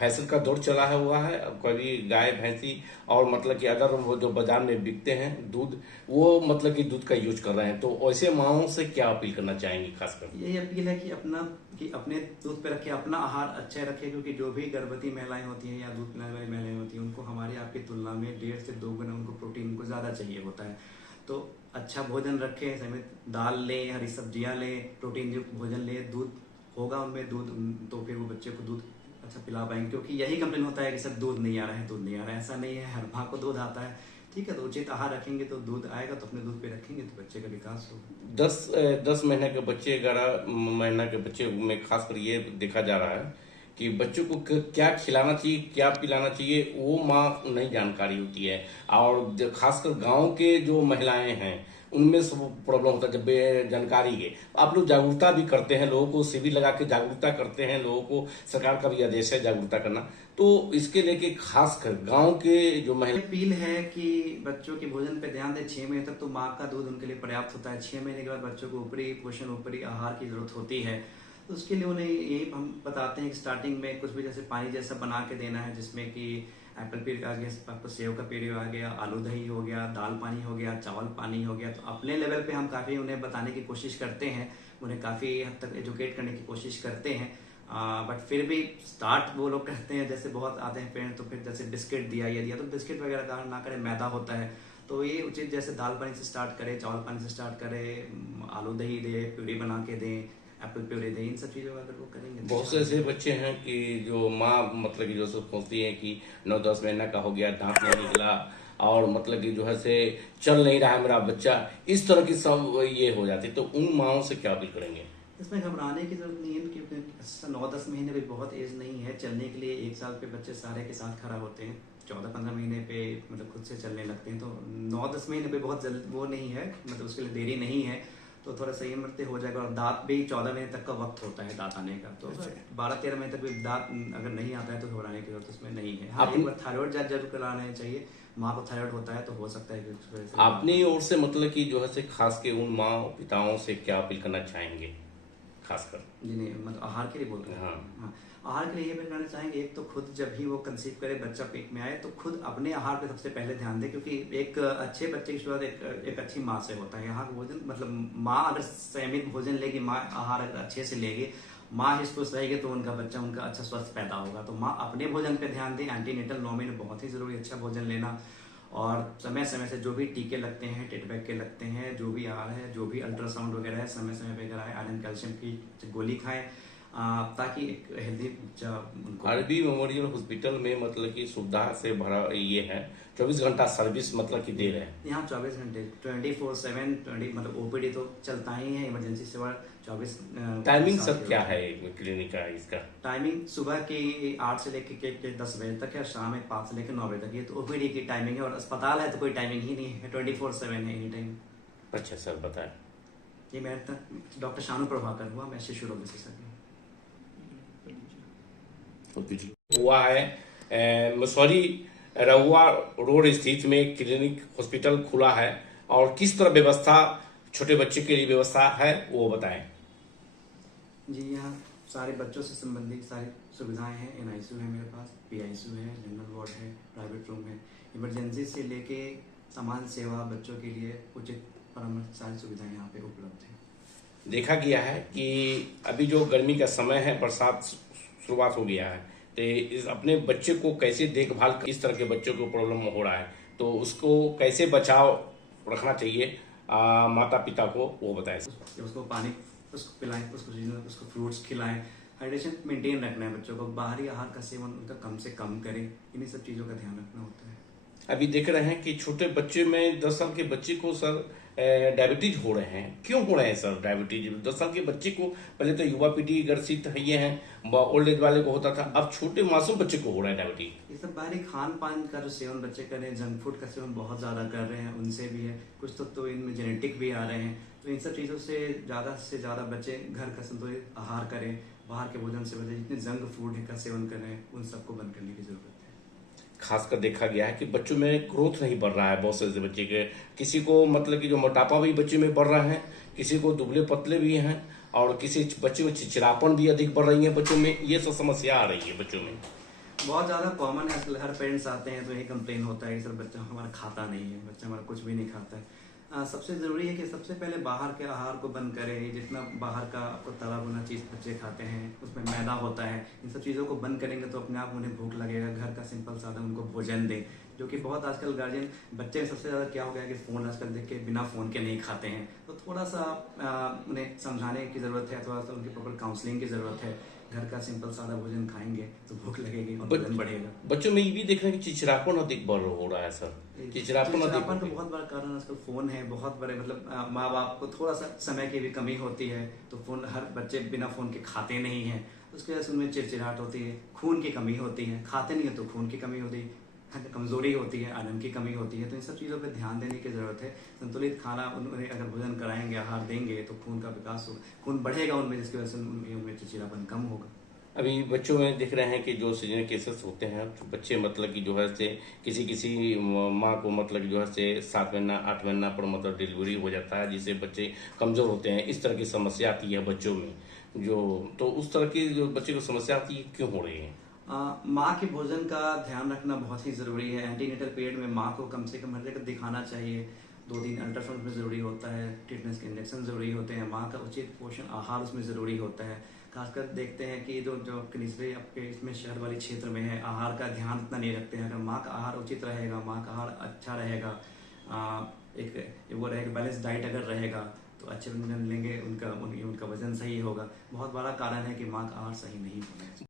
Fashion का दौर चला हुआ है। अब कभी गाय भैंसी और मतलब कि अगर वो जो बाजार में बिकते हैं दूध, वो मतलब कि दूध का यूज कर रहे हैं, तो ऐसे माओं से क्या अपील करना चाहेंगी खासकर? यही अपील है कि अपने दूध पे रखे, अपना आहार अच्छा रखे, क्योंकि जो भी गर्भवती महिलाएं होती हैं या दूध पिलाने वाली महिलाएं होती हैं उनको हमारी आपकी तुलना में 1.5 से 2 गुना उनको प्रोटीन उनको ज़्यादा चाहिए होता है। तो अच्छा भोजन रखें, समय दाल लें, हरी सब्जियां लें, प्रोटीन युक्त भोजन लें, दूध होगा उनमें दूध, तो फिर वो बच्चे को दूध अच्छा पिला पाएंगे। क्योंकि यही कंप्लेन होता है कि सर दूध नहीं आ रहा है, दूध नहीं आ रहा है। ऐसा नहीं है, हर माँ को दूध आता है। ठीक है, तो उचित आहार रखेंगे तो दूध आएगा, तो अपने दूध पे रखेंगे तो बच्चे का विकास होगा। 10 महीने के बच्चे, 11 महीने के बच्चे में खासकर ये देखा जा रहा है कि बच्चों को क्या खिलाना चाहिए, क्या पिलाना चाहिए, वो माँ नहीं जानकारी होती है। और खासकर गांव के जो महिलाएं हैं उनमें सब प्रॉब्लम होता है जब जानकारी है। आप लोग जागरूकता भी करते हैं, लोगों को शिविर लगा के जागरूकता करते हैं, लोगों को सरकार का भी आदेश है जागरूकता करना, तो इसके लेके खासकर गांव के जो महिला अपील है कि बच्चों के भोजन पे ध्यान दें। 6 महीने तक तो माँ का दूध उनके लिए पर्याप्त होता है। 6 महीने के बाद बच्चों को ऊपरी पोषण, ऊपरी आहार की जरूरत होती है। तो उसके लिए उन्हें यही हम बताते हैं कि स्टार्टिंग में कुछ भी जैसे पानी जैसा बना के देना है, जिसमें कि एप्पल पीर आ गया, आपको सेव का पीरियड आ गया, आलू दही हो गया, दाल पानी हो गया, चावल पानी हो गया। तो अपने लेवल पे हम काफ़ी उन्हें बताने की कोशिश करते हैं, उन्हें काफ़ी हद तक एजुकेट करने की कोशिश करते हैं। बट फिर भी स्टार्ट वो लोग करते हैं, जैसे बहुत आते हैं पेरेंट्स तो फिर जैसे बिस्किट दिया, ये दिया, तो बिस्किट वगैरह का ना करें, मैदा होता है। तो ये उचित जैसे दाल पानी से स्टार्ट करें, चावल पानी से स्टार्ट करें, आलू दही दे, प्यूरी बना के दें, एप्पल प्यूरी दें, इन सब चीज़ों का अगर वो करेंगे। बहुत से ऐसे बच्चे हैं कि जो माँ मतलब कि जो सब सोचती है कि 9-10 महीना का हो गया, दांत नहीं निकला, और मतलब कि जो है से चल नहीं रहा है मेरा बच्चा, इस तरह की सब ये हो जाती है, तो उन माओं से क्या अपील करेंगे? इसमें घबराने की जरूरत नहीं है, क्योंकि 9-10 महीने भी बहुत एज नहीं है चलने के लिए। 1 साल पे बच्चे सारे के साथ खड़ा होते हैं, 14-15 महीने पे मतलब खुद से चलने लगते हैं। तो 9-10 महीने पे बहुत जल्द वो नहीं है, मतलब उसके लिए देरी नहीं है। तो थोड़ा संयम रखते हो जाएगा। और दांत भी 14 महीने तक का वक्त होता है दांत आने का। तो 12-13 महीने तक भी दांत अगर नहीं आता है तो घबराने की जरूरत उसमें नहीं है। हाँ, एक बार थायराइड जांच जरूर कराना चाहिए। माँ को थायराइड होता है तो हो सकता है कि अपनी ओर से मतलब कि जो है से खास के उन माँ पिताओं से क्या अपील करना चाहेंगे खासकर? जी नहीं, मतलब आहार के लिए बोल रहे हैं। हाँ, आहार के लिए ये करना चाहेंगे, एक तो खुद जब भी वो कंसीव करे, बच्चा पेट में आए, तो खुद अपने आहार पे सबसे पहले ध्यान दे। क्योंकि एक अच्छे बच्चे की शुरुआत एक अच्छी माँ से होता है। यहाँ का भोजन मतलब माँ अगर संयमित भोजन लेगी, माँ आहार अगर अच्छे से लेगी, माँ ही स्वस्थ रहेगी, तो उनका बच्चा उनका अच्छा स्वस्थ पैदा होगा। तो माँ अपने भोजन पे ध्यान दें। एंटीनेटल 9 महीने बहुत ही जरूरी, अच्छा भोजन लेना। और समय समय से जो भी टीके लगते हैं, टेटबैक के लगते हैं, जो भी आहार है, जो भी अल्ट्रासाउंड वगैरह है, समय समय पे कराएं। आयरन कैल्शियम की गोली खाएं, ताकि एक हेल्दी बच्चा उनको। आरबी मेमोरियल हॉस्पिटल में मतलब कि सुविधा से भरा ये है, 24 घंटा सर्विस मतलब कि दे रहे हैं यहाँ 24 घंटे 24/7 20 मतलब ओपीडी तो चलता ही है, इमरजेंसी सेवा 24। टाइमिंग सर क्या है क्लिनिक का? इसका टाइमिंग सुबह की 8 से लेकर के 10 बजे तक है, शाम में 5 से लेकर 9 बजे तक। ये तो ओपीडी की टाइमिंग है। और अस्पताल है तो कोई टाइमिंग ही नहीं है, 24/7 है, एनी टाइम। अच्छा सर बताएं। ये मैं डॉक्टर शानू प्रभाकर हुआ, मैं शिशु रोग विशेषज्ञ हुआ है मसौरी रहुआ रोड स्थित में क्लिनिक हॉस्पिटल खुला है, और किस तरह व्यवस्था छोटे बच्चे के लिए व्यवस्था है वो बताएं। जी, यहाँ सारे बच्चों से संबंधित सारी सुविधाएं हैं। NICU है मेरे पास, PICU है, जनरल वार्ड है, प्राइवेट रूम है। इमरजेंसी से लेके सामान्य सेवा बच्चों के लिए उचित परामर्श, सारी सुविधाएं यहाँ पे उपलब्ध हैं। देखा गया है कि अभी जो गर्मी का समय है, बरसात शुरुआत हो गया है, तो इस अपने बच्चे को कैसे देखभाल, इस तरह के बच्चों को प्रॉब्लम हो रहा है तो उसको कैसे बचाव रखना चाहिए माता पिता को, वो बताएं। उसको पानी उसको पिलाएं, उसको फ्रूट्स खिलाएं। हाइड्रेशन मेंटेन रखना है बच्चों को। बाहरी आहार का सेवन उनका कम से कम करें। इन्हीं सब चीज़ों का ध्यान रखना होता है। अभी देख रहे हैं कि छोटे बच्चे में 10 साल के बच्चे को सर डायबिटीज हो रहे हैं। क्यों हो रहे हैं सर डायबिटीज? 10 साल के बच्चे को पहले तो युवा पीढ़ी ग्रसित है, ये हैं, ओल्ड एज वाले को होता था, अब छोटे मासूम बच्चे को हो रहा है डायबिटीज। ये सब बाहरी खान पान का जो सेवन बच्चे कर रहे हैं, जंक फूड का सेवन बहुत ज़्यादा कर रहे हैं, उनसे भी है। कुछ तो इनमें जेनेटिक भी आ रहे हैं। तो इन सब चीज़ों से ज़्यादा बच्चे घर का संतुलित आहार करें। बाहर के भोजन से बच्चे जितने जंक फूड का सेवन कर रहे हैं, उन सबको बंद करने की जरूरत है। खासकर देखा गया है कि बच्चों में ग्रोथ नहीं बढ़ रहा है। बहुत से बच्चे के, किसी को मतलब कि जो मोटापा भी बच्चे में बढ़ रहा है, किसी को दुबले पतले भी हैं, और किसी बच्चे में चिड़चिड़ापन भी अधिक बढ़ रही है बच्चों में। ये सब समस्या आ रही है बच्चों में। बहुत ज़्यादा कॉमन है आजकल। हर पेरेंट्स आते हैं तो यही कंप्लेन होता है कि सर बच्चा हमारा खाता नहीं है, बच्चा हमारा कुछ भी नहीं खाता है। सबसे ज़रूरी है कि सबसे पहले बाहर के आहार को बंद करें। जितना बाहर का आपको तला भुना चीज़ बच्चे खाते हैं, उसमें मैदा होता है, इन सब चीज़ों को बंद करेंगे तो अपने आप उन्हें भूख लगेगा। घर का सिंपल सादा उनको भोजन दें, जो कि बहुत आजकल गार्जियन बच्चे में सबसे ज़्यादा क्या हो गया कि फ़ोन आजकल देख के बिना फ़ोन के नहीं खाते हैं। तो थोड़ा सा उन्हें समझाने की ज़रूरत है, थोड़ा सा उनकी प्रॉपर काउंसलिंग की ज़रूरत है। घर का सिंपल सादा भोजन खाएंगे तो भूख लगेगी और बच, वजन बढ़ेगा। बच्चों में ये भी देख रहे हैं कि चिड़चिड़ापन अधिक बढ़ हो रहा है सर, चिड़चिड़ापन अधिक चिड़चिड़ापन हो का गया। बहुत बड़ा कारण आजकल फ़ोन है। बहुत बड़े मतलब माँ बाप को थोड़ा सा समय की भी कमी होती है, तो फ़ोन हर बच्चे बिना फ़ोन के खाते नहीं हैं। उसकी वजह से उनमें चिड़चिड़ाहट होती है, खून की कमी होती है। खाते नहीं है तो खून की कमी होती है, कमज़ोरी होती है, आयरन की कमी होती है। तो इन सब चीज़ों पर ध्यान देने की ज़रूरत है। संतुलित खाना उन्हें अगर भोजन कराएंगे, आहार देंगे, तो खून का विकास होगा, खून बढ़ेगा उनमें, जिसकी वजह से उनमें चिड़चिड़ापन कम होगा। अभी बच्चों में दिख रहे हैं कि जो सीजनल केसेस होते हैं, तो बच्चे मतलब कि जो है से किसी किसी माँ को मतलब कि जो है से 7 महीना 8 महीना पर मतलब डिलीवरी हो जाता है, जिससे बच्चे कमज़ोर होते हैं। इस तरह की समस्या आती है बच्चों में, जो तो उस तरह की जो बच्चे को समस्या आती है क्यों हो रही है? माँ के भोजन का ध्यान रखना बहुत ही ज़रूरी है। एंटीनेटल पीरियड में माँ को कम से कम हर जगह दिखाना चाहिए। 2 दिन अल्ट्रासाउंड में ज़रूरी होता है, टिटनेस के इंजेक्शन ज़रूरी होते हैं, माँ का उचित पोषण आहार उसमें ज़रूरी होता है। खासकर देखते हैं कि जो जो निचले आपके इसमें शहर वाले क्षेत्र में है, आहार का ध्यान इतना नहीं रखते हैं। अगर माँ का आहार उचित रहेगा, माँ का आहार अच्छा रहेगा, एक वो रहेगा बैलेंस डाइट अगर रहेगा, तो अच्छे व्यंजन लेंगे, उनका वजन सही होगा। बहुत बड़ा कारण है कि माँ का आहार सही नहीं होना चाहिए।